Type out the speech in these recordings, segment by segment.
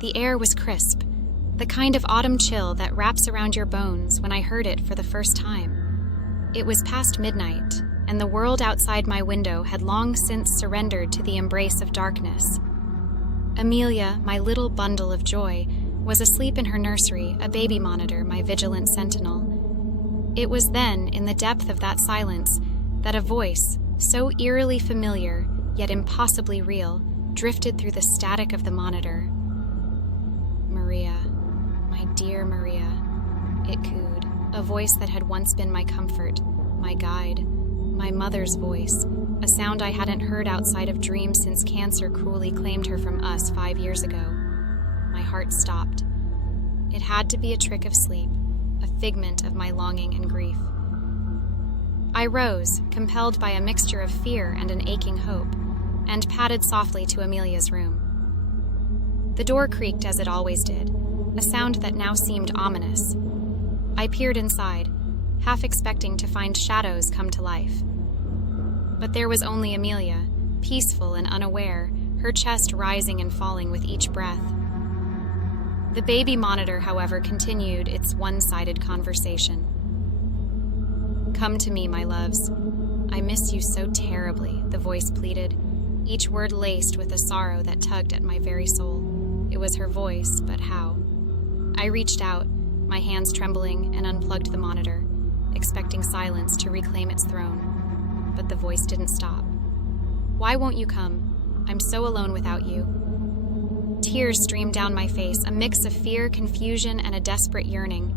The air was crisp, the kind of autumn chill that wraps around your bones when I heard it for the first time. It was past midnight, and the world outside my window had long since surrendered to the embrace of darkness. Amelia, my little bundle of joy, was asleep in her nursery, a baby monitor, my vigilant sentinel. It was then, in the depth of that silence, that a voice, so eerily familiar, yet impossibly real, drifted through the static of the monitor. "Maria, my dear Maria," it cooed, a voice that had once been my comfort, my guide, my mother's voice, a sound I hadn't heard outside of dreams since cancer cruelly claimed her from us 5 years ago. My heart stopped. It had to be a trick of sleep, a figment of my longing and grief. I rose, compelled by a mixture of fear and an aching hope, and padded softly to Amelia's room. The door creaked as it always did, a sound that now seemed ominous. I peered inside, half expecting to find shadows come to life. But there was only Amelia, peaceful and unaware, her chest rising and falling with each breath. The baby monitor, however, continued its one-sided conversation. "Come to me, my loves. I miss you so terribly," the voice pleaded, each word laced with a sorrow that tugged at my very soul. It was her voice, but how? I reached out, my hands trembling, and unplugged the monitor, expecting silence to reclaim its throne. But the voice didn't stop. "Why won't you come? I'm so alone without you." Tears streamed down my face, a mix of fear, confusion, and a desperate yearning.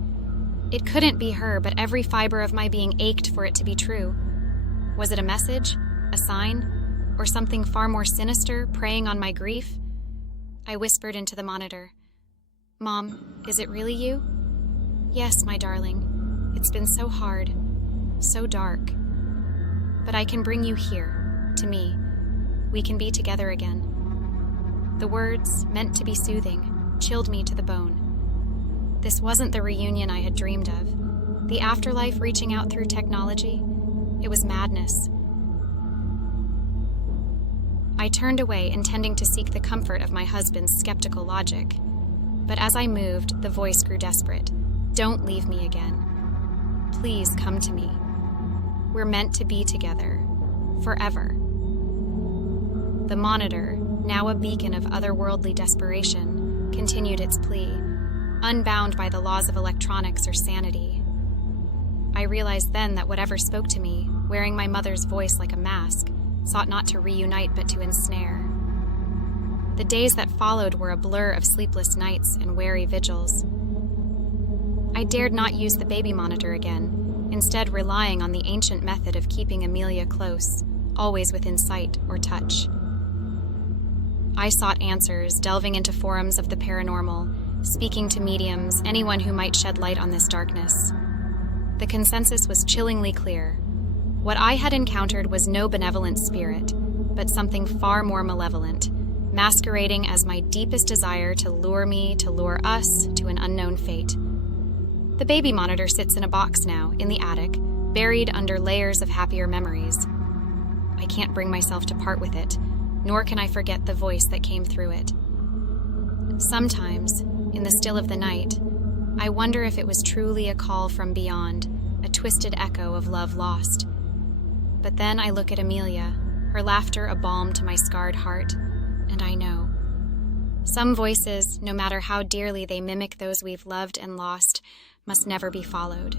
It couldn't be her, but every fiber of my being ached for it to be true. Was it a message, a sign, or something far more sinister, preying on my grief? I whispered into the monitor. "Mom, is it really you?" "Yes, my darling. It's been so hard, so dark. But I can bring you here, to me. We can be together again." The words, meant to be soothing, chilled me to the bone. This wasn't the reunion I had dreamed of. The afterlife reaching out through technology. It was madness. I turned away, intending to seek the comfort of my husband's skeptical logic. But as I moved, the voice grew desperate. "Don't leave me again. Please come to me. We're meant to be together. Forever." The monitor, now a beacon of otherworldly desperation, continued its plea, unbound by the laws of electronics or sanity. I realized then that whatever spoke to me, wearing my mother's voice like a mask, sought not to reunite but to ensnare. The days that followed were a blur of sleepless nights and wary vigils. I dared not use the baby monitor again, instead relying on the ancient method of keeping Amelia close, always within sight or touch. I sought answers, delving into forums of the paranormal, speaking to mediums, anyone who might shed light on this darkness. The consensus was chillingly clear. What I had encountered was no benevolent spirit, but something far more malevolent, masquerading as my deepest desire to lure us to an unknown fate. The baby monitor sits in a box now, in the attic, buried under layers of happier memories. I can't bring myself to part with it, nor can I forget the voice that came through it. Sometimes, in the still of the night, I wonder if it was truly a call from beyond, a twisted echo of love lost. But then I look at Amelia, her laughter a balm to my scarred heart, and I know. Some voices, no matter how dearly they mimic those we've loved and lost, must never be followed.